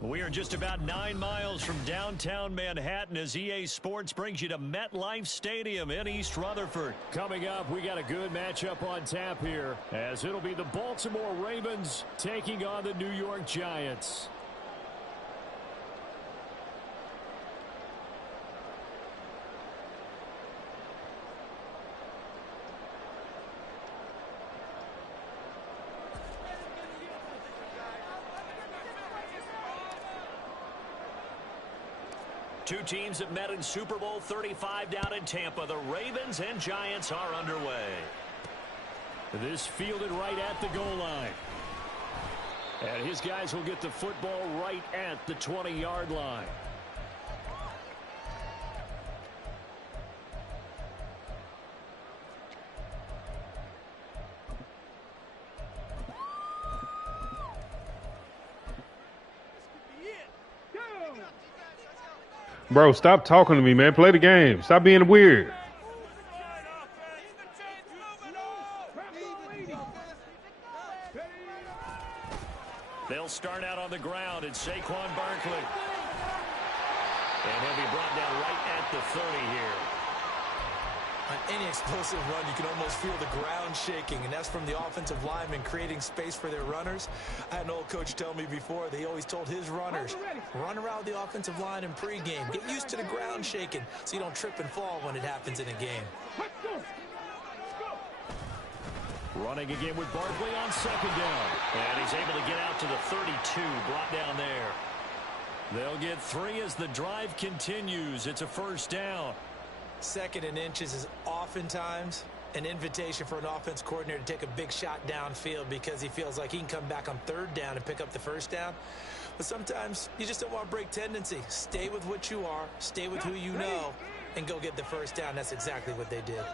We are just about 9 miles from downtown Manhattan as EA Sports brings you to MetLife Stadium in East Rutherford. Coming up, we got a good matchup on tap here, as it'll be the Baltimore Ravens taking on the New York Giants. Two teams that met in Super Bowl 35 down in Tampa. The Ravens and Giants are underway. This fielded right at the goal line. And his guys will get the football right at the 20-yard line. Bro, stop talking to me, man. Play the game. Stop being weird. They'll start out on the ground. It's Saquon Barkley. And he'll be brought down right at the 30 here. On any explosive run, you can almost feel the ground shaking, and that's from the offensive linemen creating space for their runners. I had an old coach tell me before, they always told his runners, run around the offensive line in pregame. Get used to the ground shaking so you don't trip and fall when it happens in a game. Running again with Barkley on second down. And he's able to get out to the 32, brought down there. They'll get 3 as the drive continues. It's a first down. Second and inches is oftentimes an invitation for an offense coordinator to take a big shot downfield because he feels like he can come back on third down and pick up the first down. But sometimes you just don't want to break tendency. Stay with what you are, stay with who you know, and go get the first down. That's exactly what they did.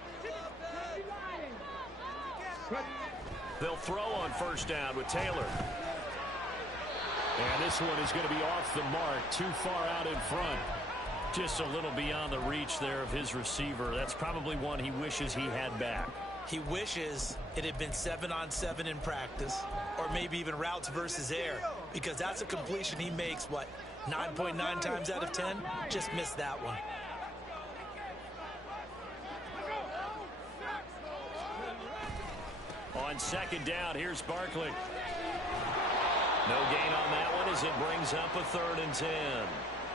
They'll throw on first down with Taylor. And this one is going to be off the mark, too far out in front. Just a little beyond the reach there of his receiver. That's probably one he wishes he had back. He wishes it had been 7-on-7 in practice, or maybe even routes versus air, because that's a completion he makes, 9.9 times out of 10? Just missed that one. On second down, here's Barkley. No gain on that one as it brings up a 3rd and 10.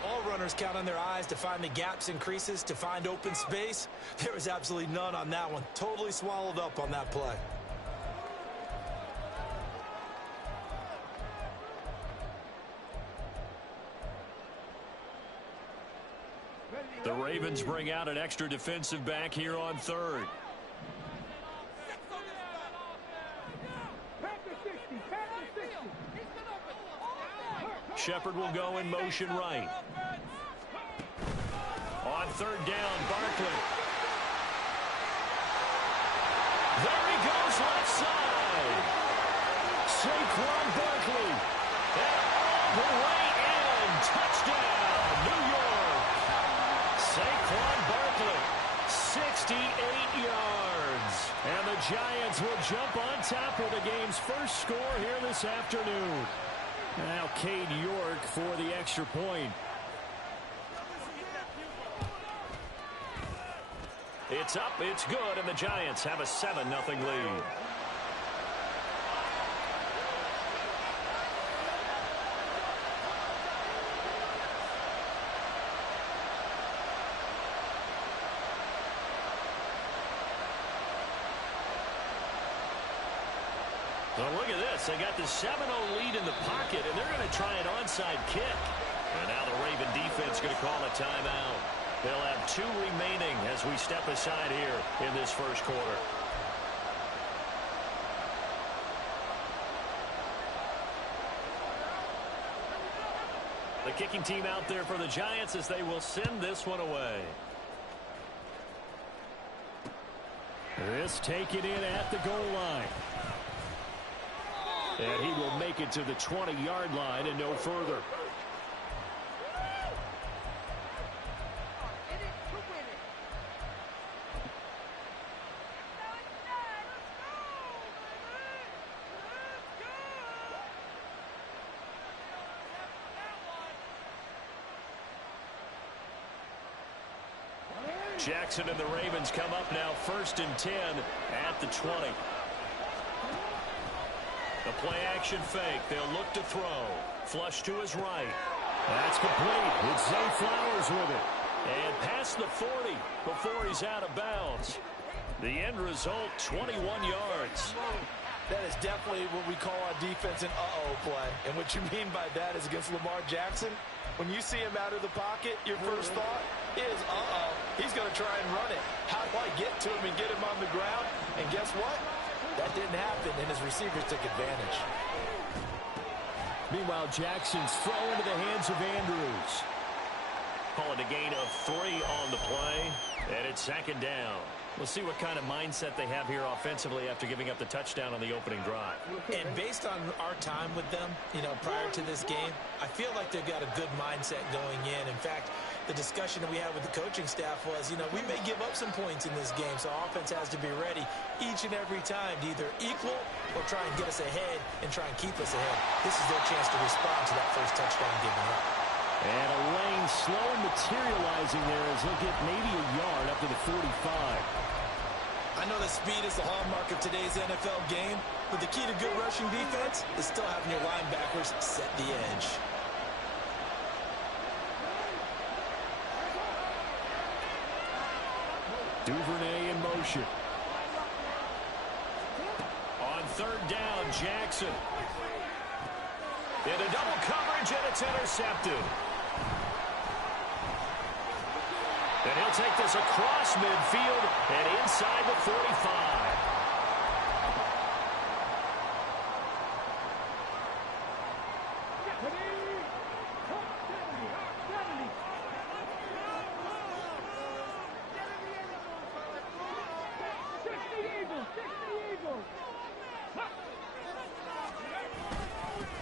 All runners count on their eyes to find the gaps and creases, to find open space. There was absolutely none on that one. Totally swallowed up on that play. The Ravens bring out an extra defensive back here on 3rd. Shepard will go in motion right. On 3rd down, Barkley. There he goes left side. Saquon Barkley. And all the way in. Touchdown, New York. Saquon Barkley, 68 yards. And the Giants will jump on top of the game's first score here this afternoon. Now Cade York for the extra point. It's up, it's good, and the Giants have a 7-0 lead. Well, look at this. They got the 7-0 lead in the pocket, and they're going to try an onside kick. And now the Raven defense going to call a timeout. They'll have 2 remaining as we step aside here in this first quarter. The kicking team out there for the Giants as they will send this one away. This taken in at the goal line. And he will make it to the 20-yard line and no further. Jackson and the Ravens come up now 1st and 10 at the 20. The play action fake. They'll look to throw. Flush to his right. That's complete. It's Zay Flowers with it. And past the 40 before he's out of bounds. The end result, 21 yards. That is definitely what we call on defense an uh-oh play. And what you mean by that is against Lamar Jackson, when you see him out of the pocket, your first thought is, uh-oh, he's going to try and run it. How do I get to him and get him on the ground? And guess what? That didn't happen, and his receivers took advantage. Meanwhile, Jackson's throw into the hands of Andrews. Call it a gain of 3 on the play, and it's 2nd down. We'll see what kind of mindset they have here offensively after giving up the touchdown on the opening drive. And based on our time with them, prior to this game, I feel like they've got a good mindset going in. In fact, the discussion that we had with the coaching staff was, we may give up some points in this game, so offense has to be ready each and every time to either equal or try and get us ahead and try and keep us ahead. This is their chance to respond to that first touchdown given up. And a lane slow materializing there as he'll get maybe a yard up to the 45. I know that speed is the hallmark of today's NFL game, but the key to good rushing defense is still having your linebackers set the edge. Duvernay in motion. On 3rd down, Jackson. Into double coverage, and it's intercepted. And he'll take this across midfield and inside the 45.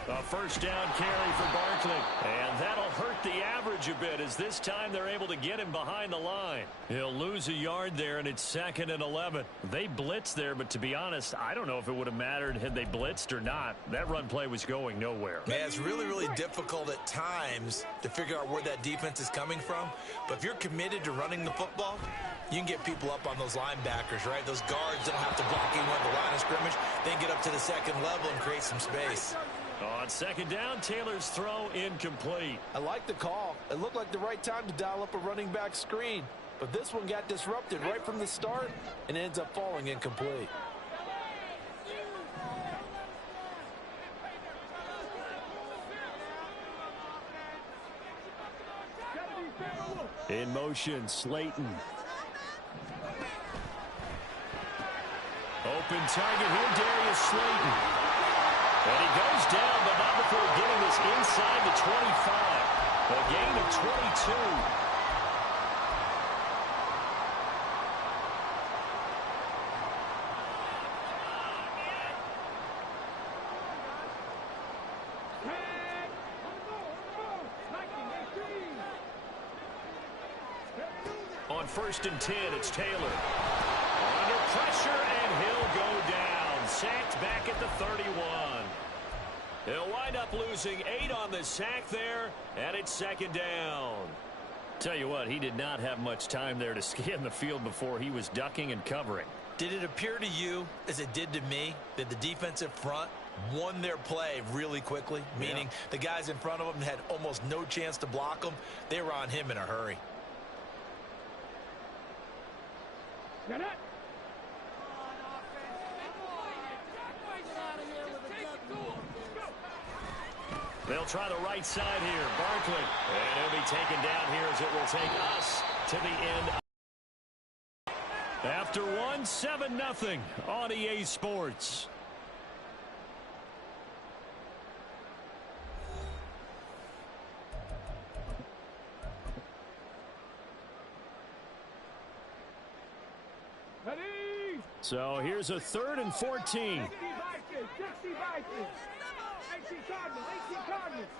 A first down carry for Barkley. And that'll hurt the average a bit as this time they're able to get him behind the line. He'll lose a yard there, and it's 2nd and 11. They blitzed there, but to be honest, I don't know if it would have mattered had they blitzed or not. That run play was going nowhere. Man, it's really, really difficult at times to figure out where that defense is coming from. But if you're committed to running the football, you can get people up on those linebackers, right? Those guards don't have to block even at the line of scrimmage. They can get up to the 2nd level and create some space. On 2nd down, Taylor's throw incomplete. I like the call. It looked like the right time to dial up a running back screen. But this one got disrupted right from the start and ends up falling incomplete. In motion, Slayton. Open target here, Darius Slayton. And he goes down, but not before getting this inside the 25. A gain of 22. On 1st and 10, it's Taylor. Under pressure, and he'll go down. Sacked back at the 31. He'll wind up losing 8 on the sack there, and it's 2nd down. Tell you what, he did not have much time there to scan the field before he was ducking and covering. Did it appear to you, as it did to me, that the defensive front won their play really quickly? Meaning the guys in front of them had almost no chance to block them. They were on him in a hurry. They'll try the right side here. Barkley. And he'll be taken down here as it will take us to the end. After 1, 7-0 on EA Sports. So here's a 3rd and 14. 60 Vikings. 18 Cardinals.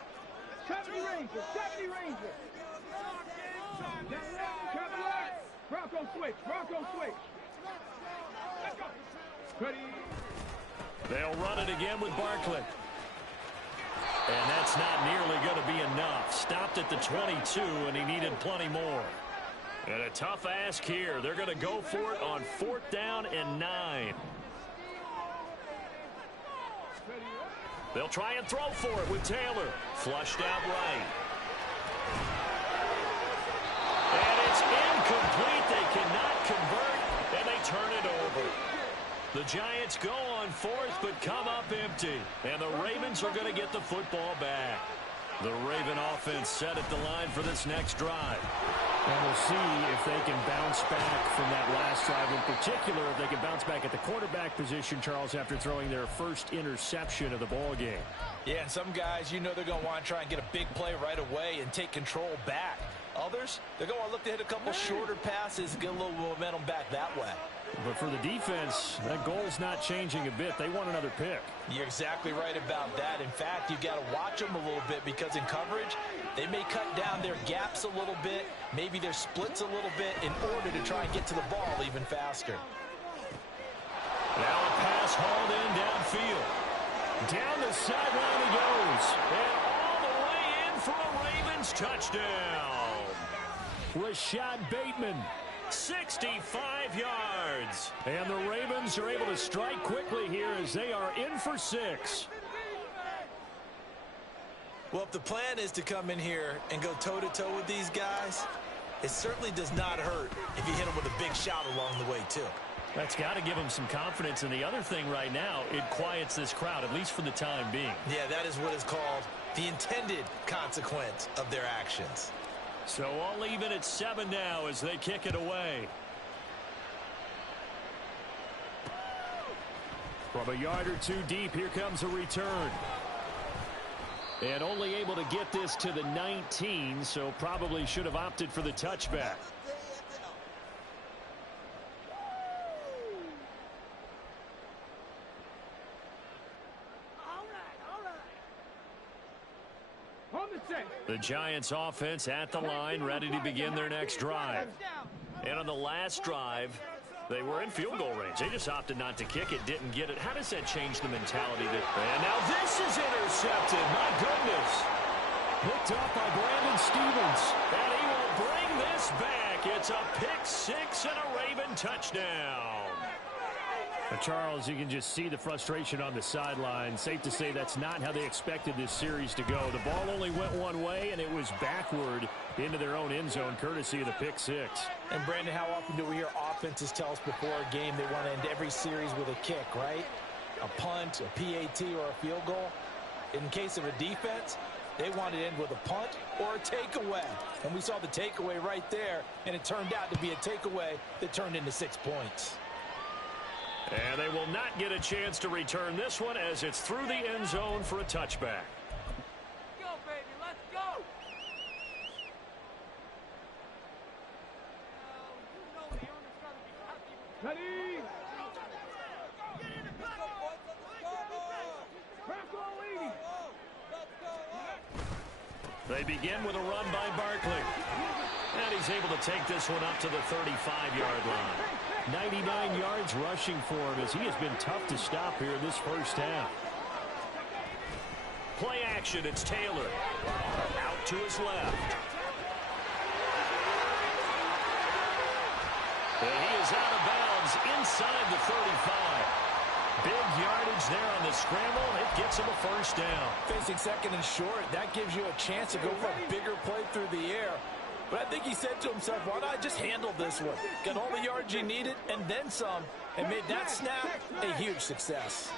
70 Rangers. 70 Rangers. Bronco switch. Let's go. Ready. They'll run it again with Barkley. And that's not nearly going to be enough. Stopped at the 22, and he needed plenty more. And a tough ask here. They're going to go for it on 4th down and 9. They'll try and throw for it with Taylor. Flushed out right. And it's incomplete. They cannot convert, and they turn it over. The Giants go on 4th, but come up empty. And the Ravens are going to get the football back. The Raven offense set at the line for this next drive. And we'll see if they can bounce back from that last drive. In particular, if they can bounce back at the quarterback position, Charles, after throwing their first interception of the ball game. Yeah, and some guys, you know they're going to want to try and get a big play right away and take control back. Others, they're going to look to hit a couple shorter passes and get a little momentum back that way. But for the defense, that goal's not changing a bit. They want another pick. You're exactly right about that. In fact, you've got to watch them a little bit because in coverage, they may cut down their gaps a little bit, maybe their splits a little bit in order to try and get to the ball even faster. Now a pass hauled in downfield. Down the sideline he goes. And all the way in for a Ravens touchdown. Rashad Bateman. 65 yards. And the Ravens are able to strike quickly here as they are in for 6. Well, if the plan is to come in here and go toe-to-toe with these guys, it certainly does not hurt if you hit them with a big shout along the way, too. That's got to give them some confidence. And the other thing right now, it quiets this crowd, at least for the time being. Yeah, that is what is called the intended consequence of their actions. So all even at 7 now as they kick it away. From a yard or 2 deep, here comes a return. And only able to get this to the 19, so probably should have opted for the touchback. The Giants offense at the line, ready to begin their next drive. And on the last drive, they were in field goal range. They just opted not to kick it, didn't get it. How does that change the mentality? And now this is intercepted. My goodness. Picked off by Brandon Stevens. And he will bring this back. It's a pick 6 and a Raven touchdown. Charles, you can just see the frustration on the sideline. Safe to say that's not how they expected this series to go. The ball only went one way, and it was backward into their own end zone, courtesy of the pick 6. And, Brandon, how often do we hear offenses tell us before a game they want to end every series with a kick, right? A punt, a PAT, or a field goal. In case of a defense, they want to end with a punt or a takeaway. And we saw the takeaway right there, and it turned out to be a takeaway that turned into 6 points. And they will not get a chance to return this one as it's through the end zone for a touchback. Go, baby, let's go! Ready? They begin with a run by Barkley. And he's able to take this one up to the 35-yard line. 99 yards rushing for him as he has been tough to stop here this first half. Play action, it's Taylor. Out to his left. And he is out of bounds inside the 35. Big yardage there on the scramble. It gets him a first down. Facing second and short, that gives you a chance to go for a bigger play through the air. But I think he said to himself, why not just handle this one? Got all the yards you needed and then some, and made that snap a huge success.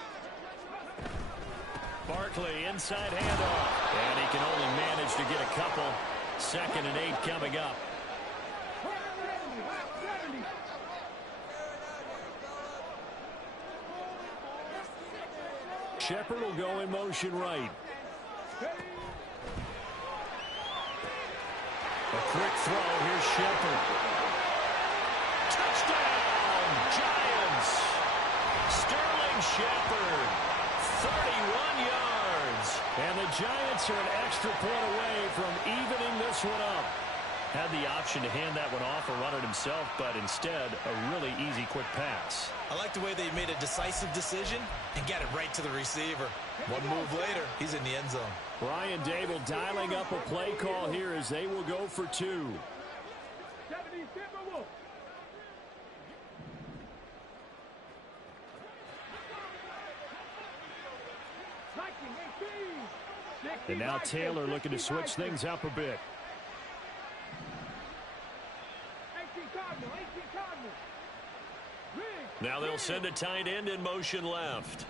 Barkley inside handoff. And he can only manage to get a couple. 2nd and 8 coming up. Shepard will go in motion right. A quick throw. Here's Shepard. Touchdown, Giants. Sterling Shepard, 31 yards. And the Giants are an extra point away from evening this one up. Had the option to hand that one off or run it himself, but instead, a really easy, quick pass. I like the way they made a decisive decision and got it right to the receiver. One move later, he's in the end zone. Brian Dable dialing up a play call here as they will go for 2. 75 And now Taylor looking to switch things up a bit. Now they'll send a tight end in motion left.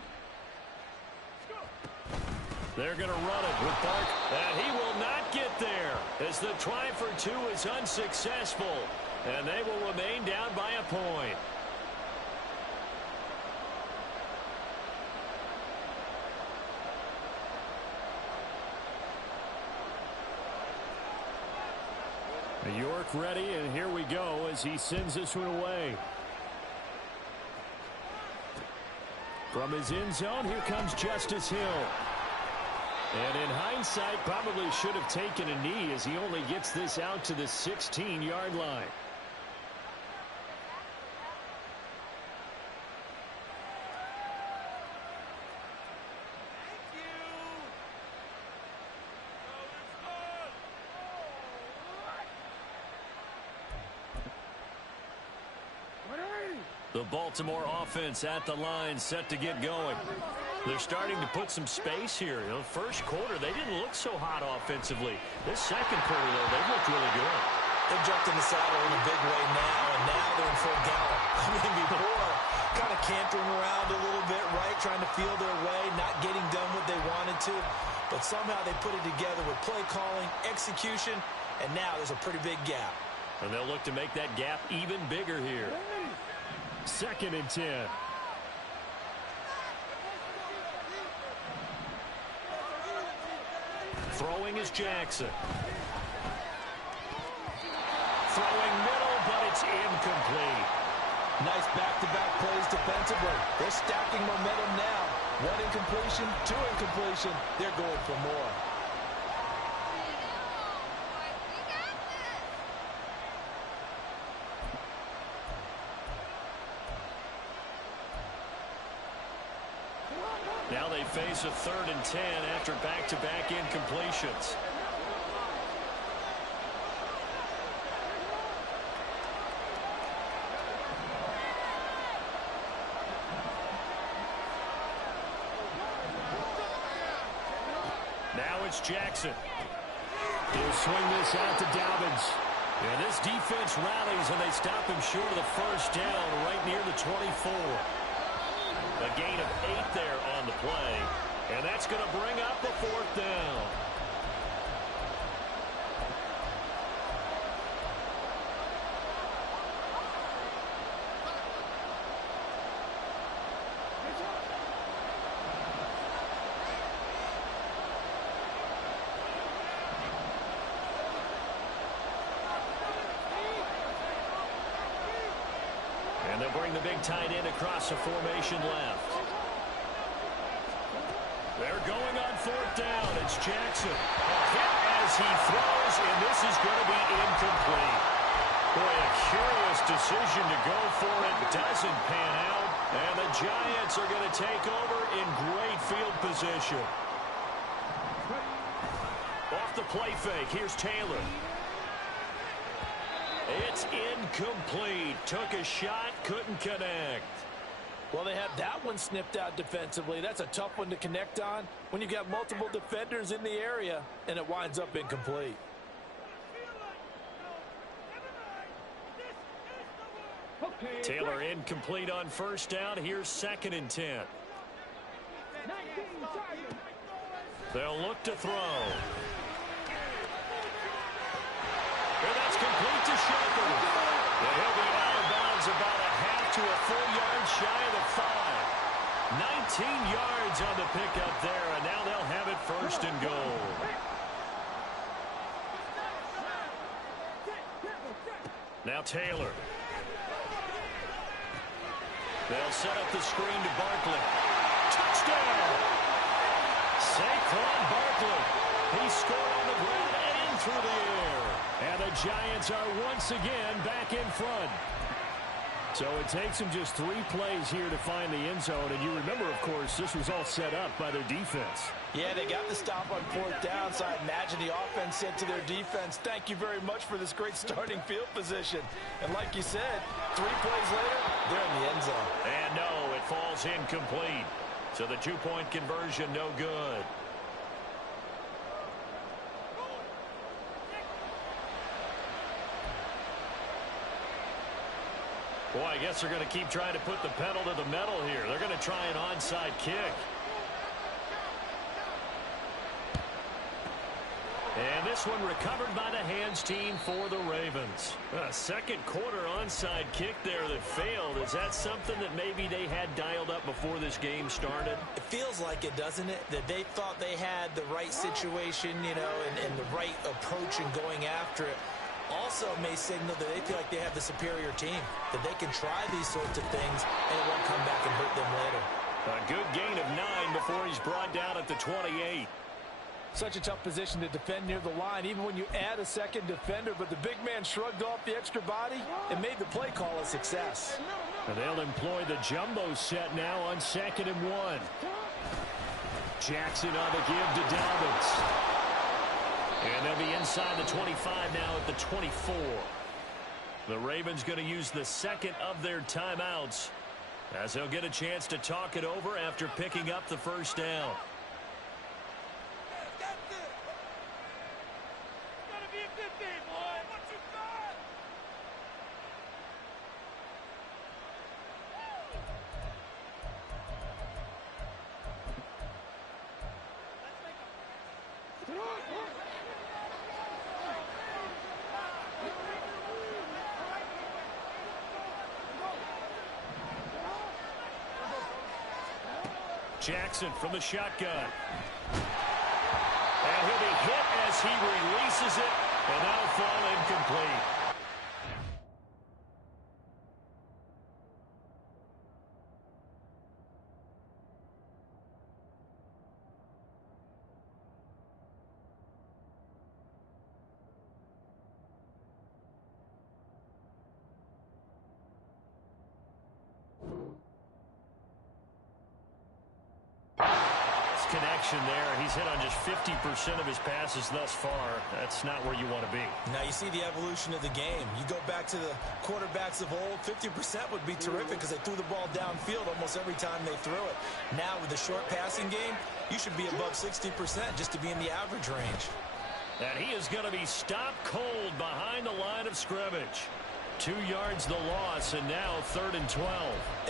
They're going to run it with Bark, and he will not get there as the try for two is unsuccessful, and they will remain down by a point. York ready, and here we go as he sends this one away. From his end zone, here comes Justice Hill. And in hindsight, probably should have taken a knee as he only gets this out to the 16-yard line. The Baltimore offense at the line, set to get going. They're starting to put some space here. You know, first quarter, they didn't look so hot offensively. This second quarter, though, they looked really good. They jumped in the saddle in a big way now, and now they're in full gallop. I mean, before, kind of cantering around a little bit, right, trying to feel their way, not getting done what they wanted to. But somehow they put it together with play calling, execution, and now there's a pretty big gap. And they'll look to make that gap even bigger here. 2nd and 10. Throwing is Jackson. Throwing middle, but it's incomplete. Nice back-to-back plays defensively. They're stacking momentum now. 1 incompletion, 2 incompletion. They're going for more. Now they face a 3rd and 10 after back-to-back incompletions. Now it's Jackson. He'll swing this out to Dobbins. And this defense rallies, and they stop him short of the first down right near the 24. A gain of 8 there on the play, and that's going to bring up the 4th down. And they'll bring the big tight end across the formation left. They're going on 4th down. It's Jackson. A hit as he throws, and this is going to be incomplete. Boy, a curious decision to go for it. Doesn't pan out, and the Giants are going to take over in great field position. Off the play fake, here's Taylor. It's incomplete. Took a shot, couldn't connect. Well, they had that one snipped out defensively. That's a tough one to connect on when you've got multiple defenders in the area, and it winds up incomplete. Taylor incomplete on 1st down. Here's 2nd and 10. They'll look to throw. And that's complete to Shepard. And he'll be out of bounds about a half to a full yard shy of the 5. 19 yards on the pickup there, and now they'll have it 1st and goal. Now Taylor. They'll set up the screen to Barkley. Touchdown! Saquon Barkley. He scored on the ground and through the air. And the Giants are once again back in front. So it takes them just 3 plays here to find the end zone. And you remember, of course, this was all set up by their defense. Yeah, they got the stop on 4th down, so I imagine the offense said to their defense, thank you very much for this great starting field position. And like you said, 3 plays later, they're in the end zone. And no, it falls incomplete. So the 2-point conversion, no good. Boy, I guess they're going to keep trying to put the pedal to the metal here. They're going to try an onside kick. And this one recovered by the hands team for the Ravens. A second quarter onside kick there that failed. Is that something that maybe they had dialed up before this game started? It feels like it, doesn't it? That they thought they had the right situation, you know, and the right approach in going after it. Also may signal that they feel like they have the superior team, that they can try these sorts of things and it won't come back and hurt them later. A good gain of 9 before he's brought down at the 28. Such a tough position to defend near the line, even when you add a second defender, but the big man shrugged off the extra body and made the play call a success. And they'll employ the jumbo set now on 2nd and 1. Jackson on the give to Dobbins. And they'll be inside the 25 now at the 24. The Ravens going to use the second of their timeouts as they'll get a chance to talk it over after picking up the first down. Jackson from the shotgun. And he'll be hit as he releases it, and that'll fall incomplete. Connection there. He's hit on just 50% of his passes thus far. That's not where you want to be. Now you see the evolution of the game. You go back to the quarterbacks of old, 50% would be terrific because they threw the ball downfield almost every time they threw it. Now with the short passing game, you should be above 60% just to be in the average range. And he is going to be stopped cold behind the line of scrimmage. 2 yards the loss, and now 3rd and 12.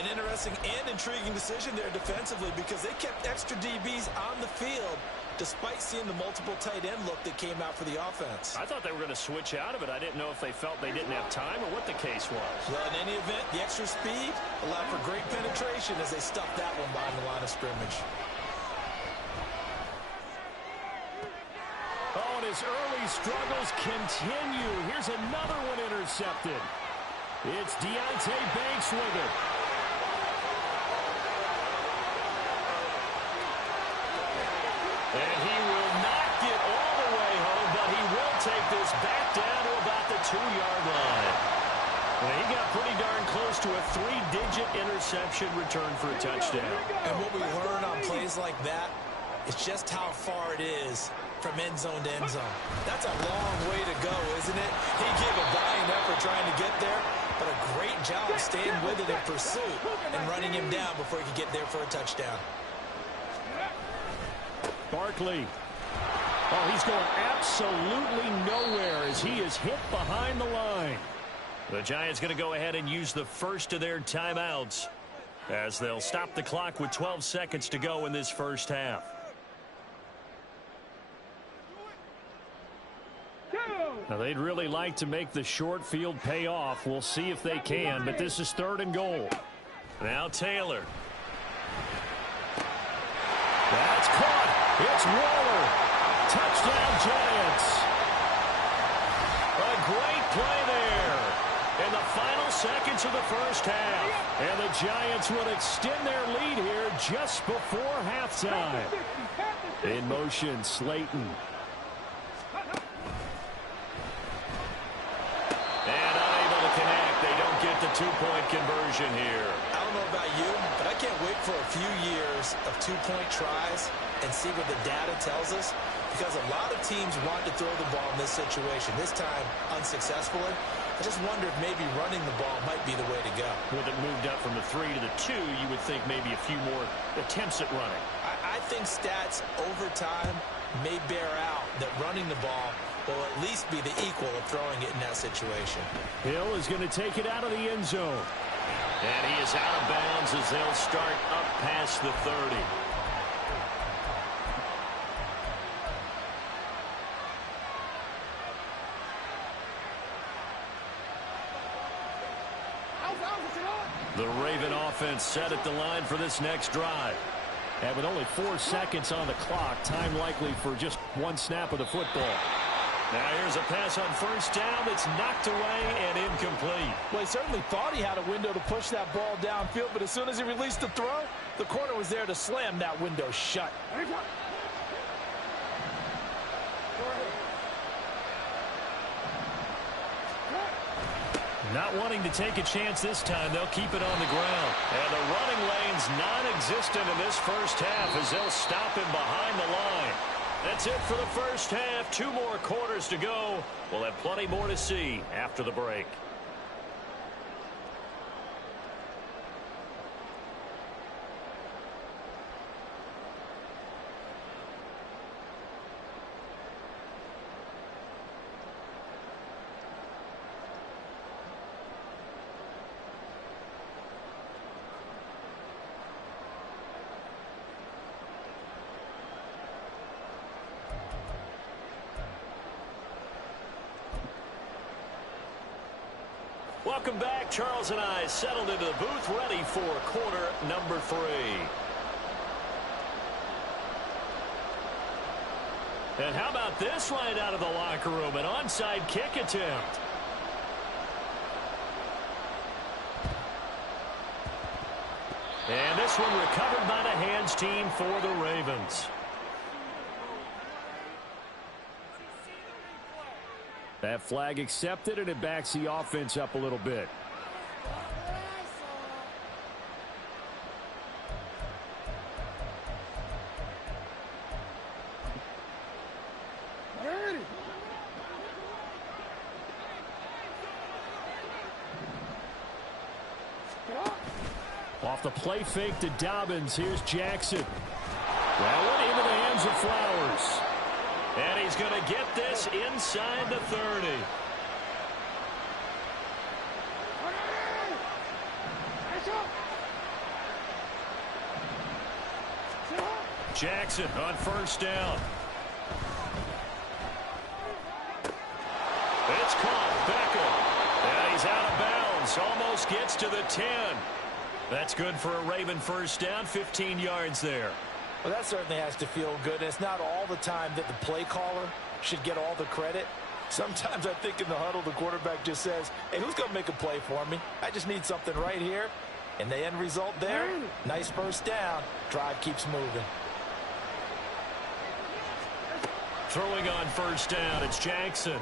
An interesting and intriguing decision there defensively because they kept extra DBs on the field despite seeing the multiple tight end look that came out for the offense. I thought they were going to switch out of it. I didn't know if they felt they didn't have time or what the case was. Well, in any event, the extra speed allowed for great penetration as they stuffed that one behind the line of scrimmage. Oh, and his early struggles continue. Here's another one intercepted. It's Deonte Banks with it. And he will not get all the way home, but he will take this back down to about the 2-yard line. Well, he got pretty darn close to a 3-digit interception return for a touchdown. And what we learn on plays like that is just how far it is from end zone to end zone. That's a long way to go, isn't it? He gave a valiant effort trying to get there, but a great job staying with it in pursuit and running him down before he could get there for a touchdown. Barkley. Oh, he's going absolutely nowhere as he is hit behind the line. The Giants going to go ahead and use the first of their timeouts as they'll stop the clock with 12 seconds to go in this first half. Now, they'd really like to make the short field pay off. We'll see if they can, but this is 3rd and goal. Now Taylor. That's caught. It's Waller. Touchdown, Giants. A great play there in the final seconds of the first half. And the Giants would extend their lead here just before halftime. In motion, Slayton. And unable to connect. They don't get the two-point conversion here. I don't know about you, but I can't wait for a few years of two-point tries and see what the data tells us, because a lot of teams want to throw the ball in this situation, this time unsuccessfully. I just wonder if maybe running the ball might be the way to go. With it moved up from the 3 to the 2, you would think maybe a few more attempts at running. I think stats over time may bear out that running the ball will at least be the equal of throwing it in that situation. Hill is going to take it out of the end zone. And he is out of bounds as they'll start up past the 30. The Raven offense set at the line for this next drive. And with only 4 seconds on the clock, time likely for just one snap of the football. Now here's a pass on first down that's knocked away and incomplete. Well, he certainly thought he had a window to push that ball downfield, but as soon as he released the throw, the corner was there to slam that window shut. Not wanting to take a chance this time, they'll keep it on the ground. And the running lane's non-existent in this first half as they'll stop him behind the line. That's it for the first half. 2 more quarters to go. We'll have plenty more to see after the break. Welcome back. Charles and I settled into the booth, ready for quarter number 3. And how about this right out of the locker room? An onside kick attempt. And this one recovered by the hands team for the Ravens. That flag accepted, and it backs the offense up a little bit. Off the play fake to Dobbins. Here's Jackson. Well, went into the hands of Flowers. And he's going to get this inside the 30. Jackson on first down. It's caught. Beckham. And he's out of bounds. Almost gets to the 10. That's good for a Raven first down. 15 yards there. Well, that certainly has to feel good. And it's not all the time that the play caller should get all the credit. Sometimes I think in the huddle, the quarterback just says, hey, who's going to make a play for me? I just need something right here. And the end result there, nice first down. Drive keeps moving. Throwing on first down, it's Jackson.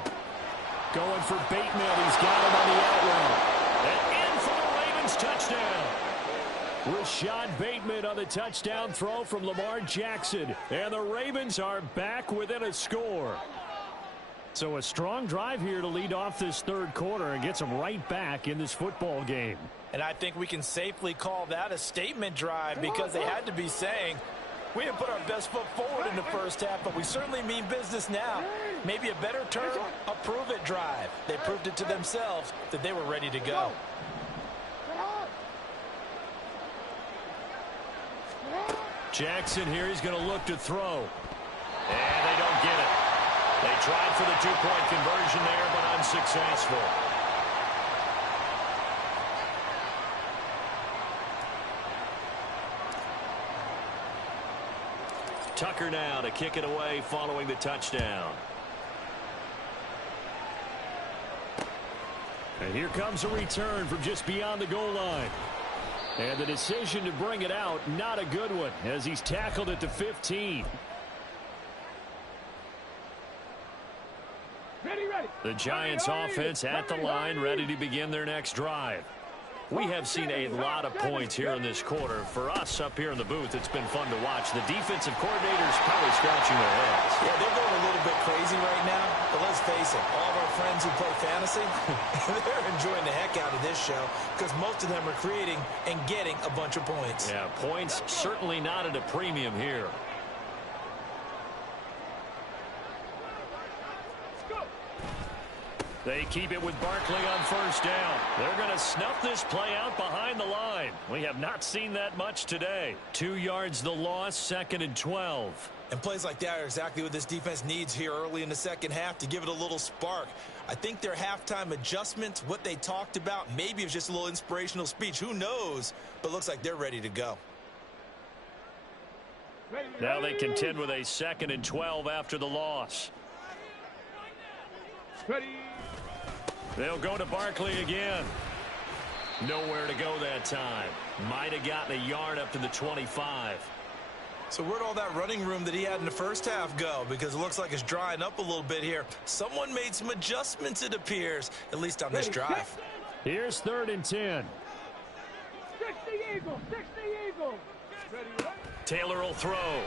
Going for Bateman. He's got him on the out route. And in for the Ravens touchdown. Rashad Bateman on the touchdown throw from Lamar Jackson. And the Ravens are back within a score. So a strong drive here to lead off this third quarter and gets them right back in this football game. And I think we can safely call that a statement drive because they had to be saying, we didn't put our best foot forward in the first half, but we certainly mean business now. Maybe a better term, a prove-it drive. They proved it to themselves that they were ready to go. Jackson here, he's going to look to throw. And they don't get it. They tried for the two-point conversion there, but unsuccessful. Tucker now to kick it away following the touchdown. And here comes a return from just beyond the goal line. And the decision to bring it out, not a good one, as he's tackled at the 15. The Giants offense at the line, ready to begin their next drive. We have seen a lot of points here in this quarter. For us up here in the booth, it's been fun to watch. The defensive coordinators probably scratching their heads. Yeah, they're going a little bit crazy right now. But let's face it, all of our friends who play fantasy, they're enjoying the heck out of this show because most of them are creating and getting a bunch of points. Yeah, points certainly not at a premium here. They keep it with Barkley on first down. They're going to snuff this play out behind the line. We have not seen that much today. 2 yards the loss, 2nd and 12. And plays like that are exactly what this defense needs here early in the second half to give it a little spark. I think their halftime adjustments, what they talked about, maybe it was just a little inspirational speech. Who knows? But looks like they're ready to go. Now they contend with a 2nd and 12 after the loss. They'll go to Barkley again. Nowhere to go that time. Might have gotten a yard up to the 25. So where'd all that running room that he had in the first half go? Because it looks like it's drying up a little bit here. Someone made some adjustments, it appears, at least on this drive. Here's 3rd and 10. 60 Eagles, 60 Eagles. Taylor will throw.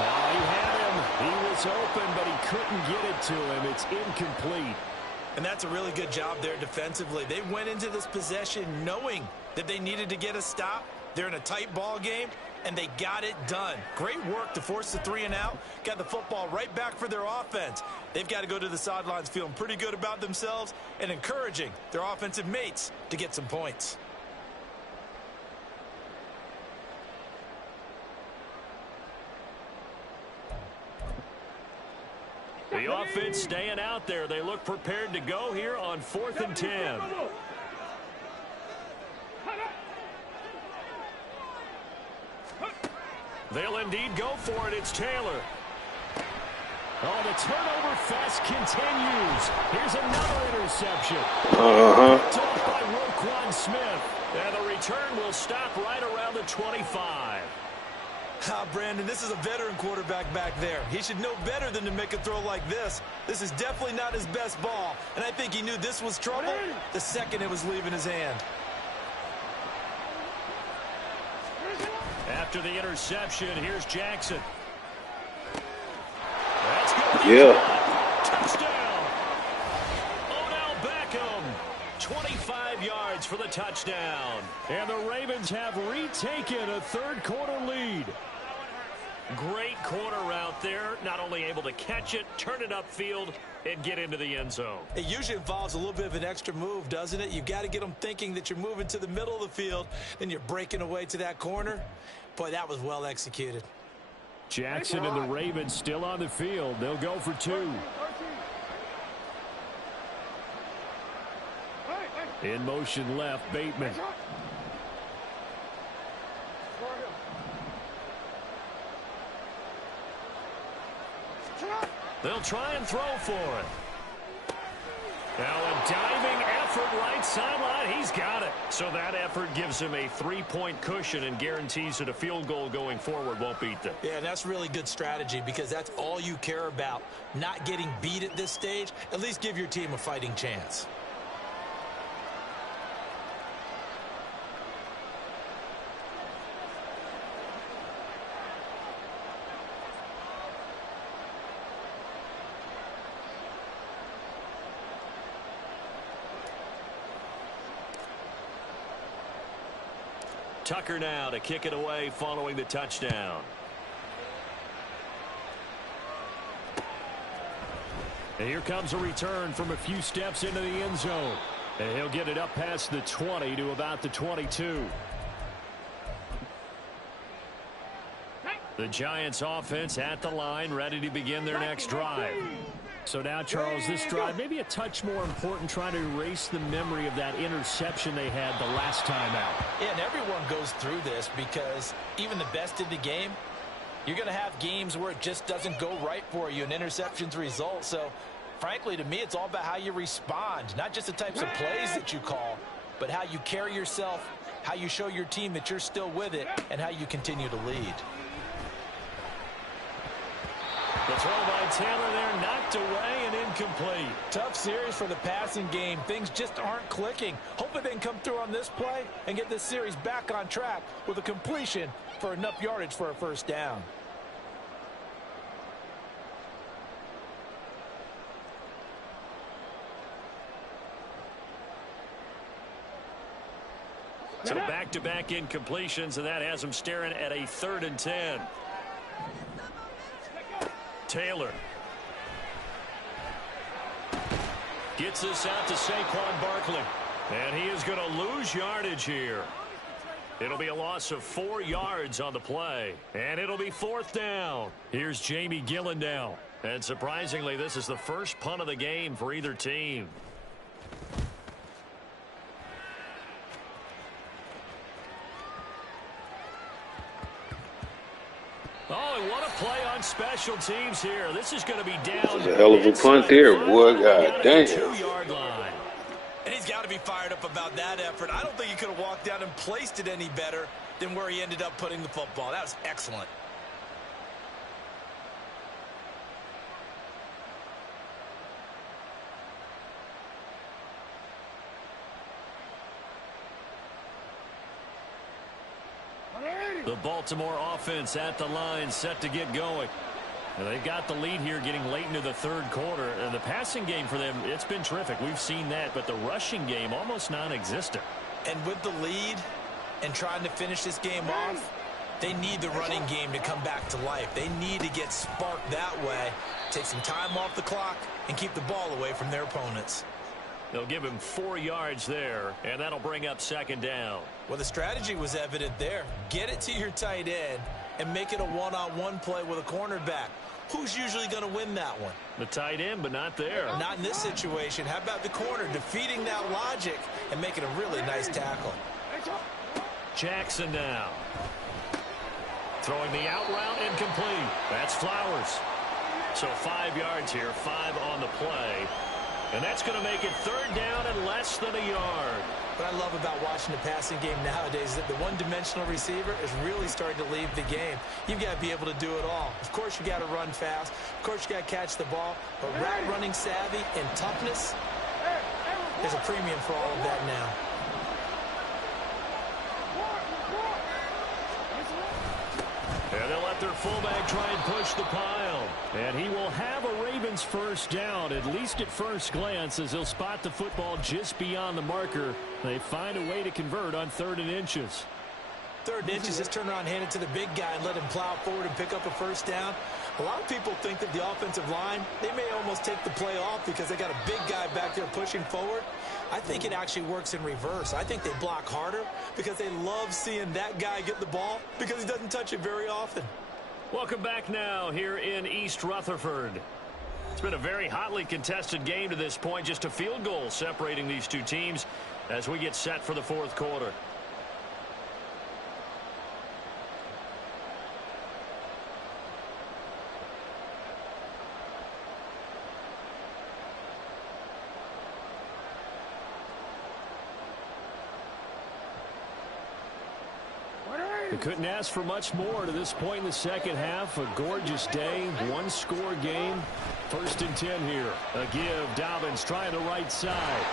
Oh, he had him. He was open, but he couldn't get it to him. It's incomplete. And that's a really good job there defensively. They went into this possession knowing that they needed to get a stop. They're in a tight ball game, and they got it done. Great work to force the 3 and out. Got the football right back for their offense. They've got to go to the sidelines feeling pretty good about themselves and encouraging their offensive mates to get some points. The offense staying out there. They look prepared to go here on 4th and 10. They'll indeed go for it. It's Taylor. Oh, the turnover fest continues. Here's another interception. Picked off by Roquan Smith. And the return will stop right around the 25. Brandon, this is a veteran quarterback back there. He should know better than to make a throw like this. This is definitely not his best ball, and I think he knew this was trouble the second it was leaving his hand. After the interception, here's Jackson. That's good. Yeah. Touchdown. Odell Beckham. 25 yards for the touchdown. And the Ravens have retaken a third-quarter lead. Great corner out there. Not only able to catch it, turn it upfield, and get into the end zone. It usually involves a little bit of an extra move, doesn't it? You've got to get them thinking that you're moving to the middle of the field, and you're breaking away to that corner. Boy, that was well executed. Jackson and the Ravens still on the field. They'll go for 2. In motion left, Bateman. They'll try and throw for it. Now a diving effort right sideline. He's got it. So that effort gives him a 3-point cushion and guarantees that a field goal going forward won't beat them. Yeah, that's really good strategy because that's all you care about. Not getting beat at this stage. At least give your team a fighting chance. Tucker now to kick it away following the touchdown. And here comes a return from a few steps into the end zone. And he'll get it up past the 20 to about the 22. The Giants offense at the line, ready to begin their next drive. So now, Charles, this drive maybe a touch more important, trying to erase the memory of that interception they had the last time out. Yeah, and everyone goes through this because even the best in the game, you're going to have games where it just doesn't go right for you, and interceptions result. So, frankly, to me, it's all about how you respond, not just the types of plays that you call, but how you carry yourself, how you show your team that you're still with it, and how you continue to lead. The throw by Taylor there, knocked away and incomplete. Tough series for the passing game. Things just aren't clicking. Hoping they can come through on this play and get this series back on track with a completion for enough yardage for a first down. So back-to-back incompletions, and that has them staring at a 3rd and 10. Taylor gets this out to Saquon Barkley. And he is going to lose yardage here. It'll be a loss of 4 yards on the play. And it'll be 4th down. Here's Jamie Gillen now. And surprisingly, this is the first punt of the game for either team. Oh, and what a play on special teams here. This is going to be down. This is a hell of a punt there, boy. God damn. 2-yard line. And he's got to be fired up about that effort. I don't think he could have walked down and placed it any better than where he ended up putting the football. That was excellent. The Baltimore offense at the line, set to get going. And they've got the lead here getting late into the 3rd quarter. And the passing game for them, it's been terrific. We've seen that. But the rushing game, almost non-existent. And with the lead and trying to finish this game off, they need the running game to come back to life. They need to get sparked that way, take some time off the clock, and keep the ball away from their opponents. They'll give him 4 yards there, and that'll bring up 2nd down. Well, the strategy was evident there. Get it to your tight end and make it a one-on-one play with a cornerback. Who's usually going to win that one? The tight end, but not there. Not in this situation. How about the corner defeating that logic and making a really nice tackle? Jackson now. Throwing the out route incomplete. That's Flowers. So 5 yards here, 5 on the play. And that's going to make it 3rd down and less than a yard. What I love about watching the passing game nowadays is that the one-dimensional receiver is really starting to leave the game. You've got to be able to do it all. Of course, you got to run fast. Of course, you got to catch the ball. But route running savvy and toughness, there's a premium for all of that now. And they'll let their fullback try and push the pile. And he will have a Ravens first down, at least at first glance, as he'll spot the football just beyond the marker. They find a way to convert on 3rd and inches. 3rd and inches, just turn around, hand it to the big guy, and let him plow forward and pick up a first down. A lot of people think that the offensive line, they may almost take the play off because they got a big guy back there pushing forward. I think it actually works in reverse. I think they block harder because they love seeing that guy get the ball because he doesn't touch it very often. Welcome back now here in East Rutherford. It's been a very hotly contested game to this point. Just a field goal separating these two teams as we get set for the 4th quarter. We couldn't ask for much more to this point in the 2nd half. A gorgeous day, 1-score game. 1st and 10 here. A give. Dobbins trying the right side.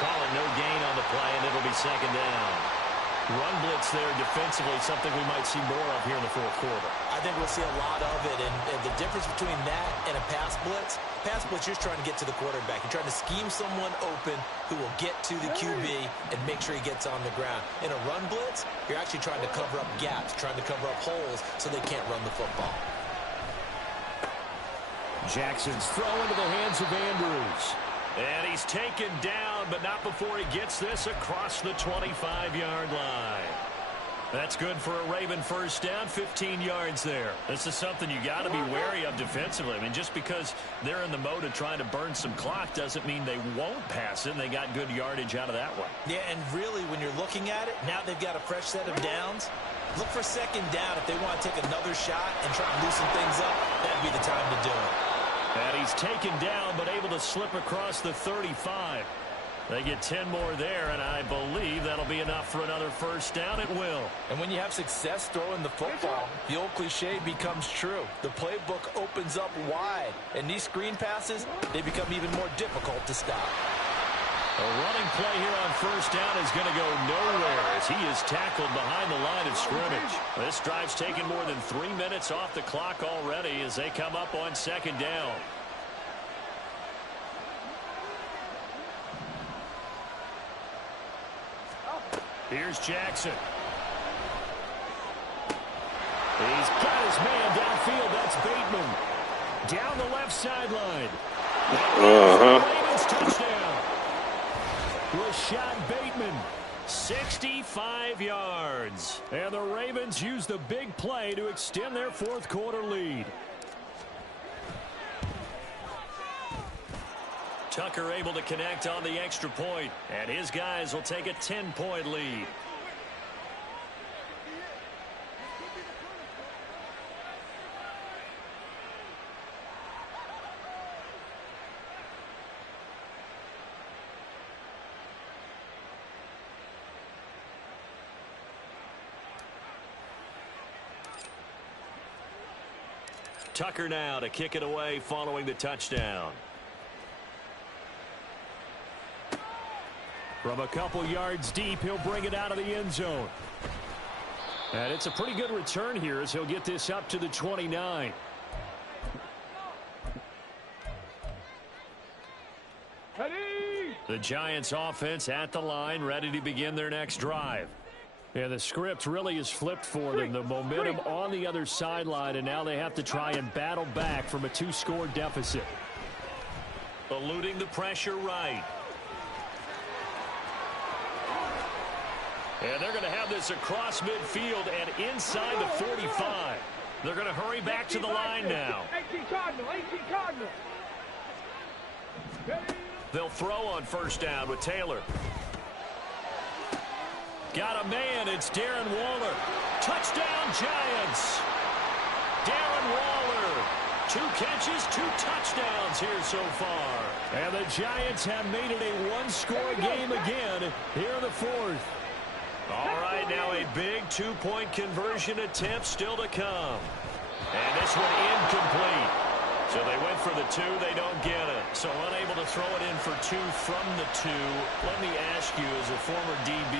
Calling no gain on the play, and it'll be 2nd down. Run blitz there defensively, something we might see more of here in the 4th quarter. I think we'll see a lot of it, and the difference between that and a pass blitz, you're trying to get to the quarterback. You're trying to scheme someone open who will get to the QB and make sure he gets on the ground. In a run blitz, you're actually trying to cover up gaps, trying to cover up holes so they can't run the football. Jackson's throw into the hands of Andrews. And he's taken down, but not before he gets this across the 25-yard line. That's good for a Raven first down, 15 yards there. This is something you got to be wary of defensively. I mean, just because they're in the mode of trying to burn some clock doesn't mean they won't pass it, and they got good yardage out of that one. Yeah, and really, when you're looking at it, now they've got a fresh set of downs. Look for 2nd down if they want to take another shot and try and loosen things up. That'd be the time to do it. And he's taken down, but able to slip across the 35. They get 10 more there, and I believe that'll be enough for another first down. It will. And when you have success throwing the football, the old cliche becomes true. The playbook opens up wide, and these screen passes, they become even more difficult to stop. A running play here on first down is going to go nowhere as he is tackled behind the line of scrimmage. This drive's taken more than 3 minutes off the clock already as they come up on second down. Here's Jackson. He's got his man downfield. That's Bateman. Down the left sideline. Ravens touchdown. Rashad Bateman, 65 yards. And the Ravens use the big play to extend their fourth quarter lead. Tucker able to connect on the extra point, and his guys will take a 10-point lead. Tucker now to kick it away following the touchdown. From a couple yards deep, he'll bring it out of the end zone. And it's a pretty good return here as he'll get this up to the 29. The Giants offense at the line, ready to begin their next drive. And the script really is flipped for them. The momentum on the other sideline, and now they have to try and battle back from a 2-score deficit. Eluding the pressure right. And they're going to have this across midfield and inside the 45. They're going to hurry back to the line now. 18 Cardinal, 18 Cardinal. They'll throw on first down with Taylor. Got a man. It's Darren Waller. Touchdown, Giants. Darren Waller. 2 catches, 2 touchdowns here so far. And the Giants have made it a 1-score game again here in the fourth. All right, now a big 2-point conversion attempt still to come. And this one incomplete. So they went for the 2, they don't get it. So unable to throw it in for 2 from the 2. Let me ask you, as a former DB,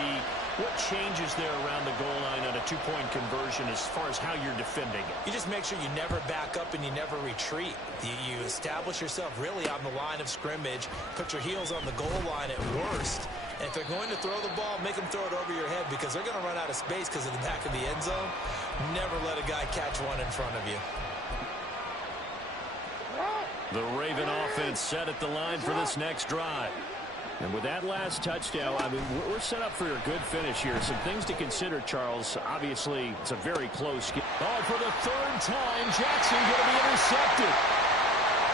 what changes there around the goal line on a 2-point conversion as far as how you're defending it? You just make sure you never back up and you never retreat. You establish yourself really on the line of scrimmage, put your heels on the goal line at worst. And if they're going to throw the ball, make them throw it over your head because they're going to run out of space because of the back of the end zone. Never let a guy catch one in front of you. The Raven offense set at the line for this next drive. And with that last touchdown, I mean, we're set up for a good finish here. Some things to consider, Charles. Obviously, it's a very close game. Oh, for the 3rd time, Jackson going to be intercepted.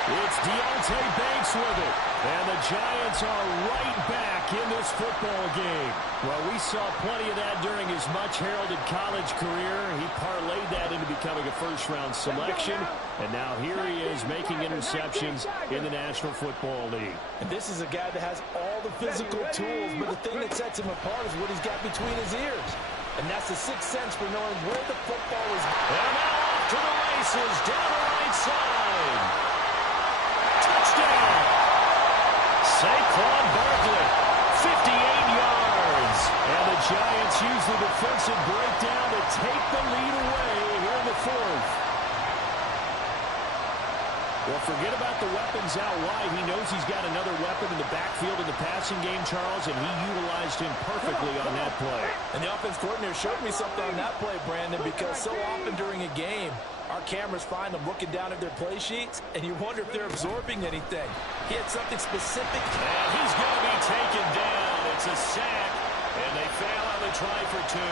It's Deontay Banks with it. And the Giants are right back in this football game. Well, we saw plenty of that during his much-heralded college career. He parlayed that into becoming a first-round selection. And now here he is making interceptions in the National Football League. And this is a guy that has all the physical tools, but the thing that sets him apart is what he's got between his ears. And that's the sixth sense for knowing where the football is. And now off to the races, down the right side. Touchdown! Saquon Barkley, 58 yards. And the Giants use the defensive breakdown to take the lead away here in the fourth. Well, forget about the weapons out wide. He knows he's got another weapon in the backfield in the passing game, Charles, and he utilized him perfectly on that play. And the offense coordinator showed me something on that play, Brandon, because so often during a game, our cameras find them looking down at their play sheets, and you wonder if they're absorbing anything. He had something specific. And he's going to be taken down. It's a sack, and they fail on the try for 2.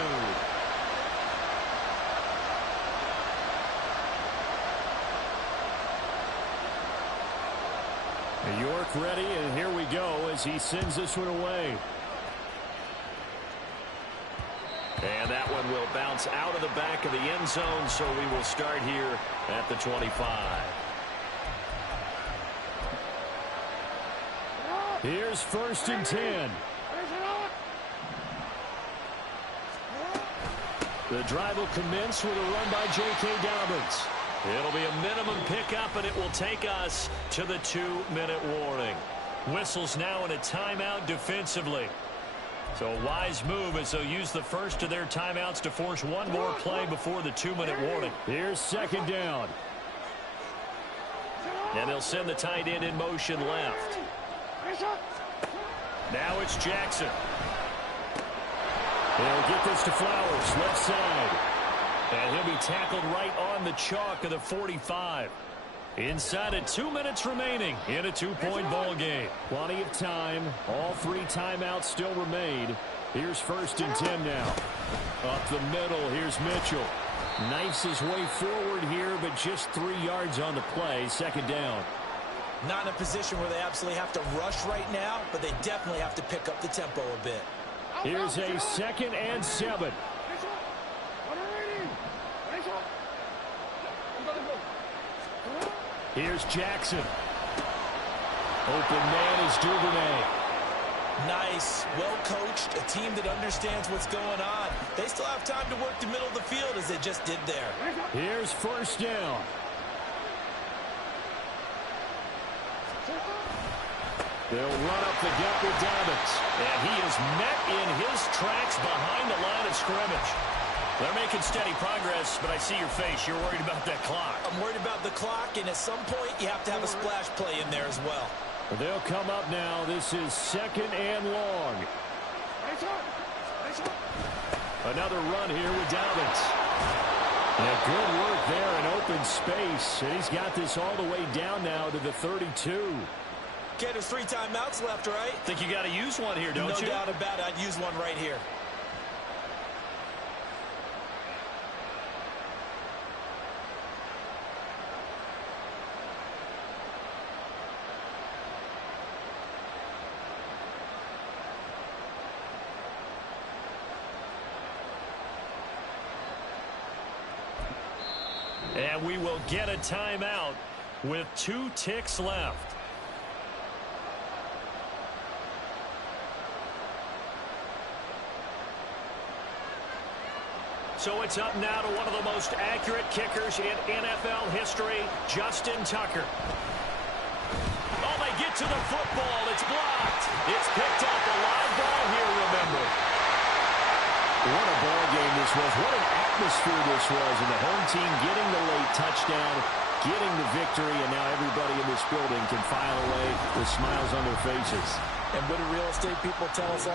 York ready, and here we go as he sends this one away. And that one will bounce out of the back of the end zone, so we will start here at the 25. Here's 1st and 10. The drive will commence with a run by J.K. Dobbins. It'll be a minimum pickup, and it will take us to the 2-minute warning. Whistles now in a timeout defensively. So a wise move as they'll use the first of their timeouts to force one more play before the 2-minute warning. Here's 2nd down. And they'll send the tight end in motion left. Now it's Jackson. They'll get this to Flowers, left side. And he'll be tackled right on the chalk of the 45. Inside of 2 minutes remaining in a 2-point ball game. Plenty of time. All 3 timeouts still remain. Here's 1st and 10 now. Up the middle, here's Mitchell. Knifes his way forward here, but just 3 yards on the play. 2nd down. Not in a position where they absolutely have to rush right now, but they definitely have to pick up the tempo a bit. Here's a 2nd and 7. Here's Jackson. Open man is Duvernay. Nice, well coached, a team that understands what's going on. They still have time to work the middle of the field as they just did there. Here's 1st down. They'll run up the gut with Dobbins. And he is met in his tracks behind the line of scrimmage. They're making steady progress, but I see your face. You're worried about that clock. I'm worried about the clock, and at some point, you have to have a splash play in there as well. They'll come up now. This is 2nd and long. Another run here with Dobbins. And good work there in open space. And he's got this all the way down now to the 32. Okay, there's 3 timeouts left, right? Think you got to use one here, don't you? No doubt about it. I'd use one right here. And we will get a timeout with 2 ticks left. So it's up now to one of the most accurate kickers in NFL history, Justin Tucker. Oh, they get to the football. It's blocked. It's picked up. A live ball here, remember. What a ball game this was. What an atmosphere this was. And the home team getting the late touchdown, getting the victory, and now everybody in this building can file away with smiles on their faces. And what do real estate people tell us?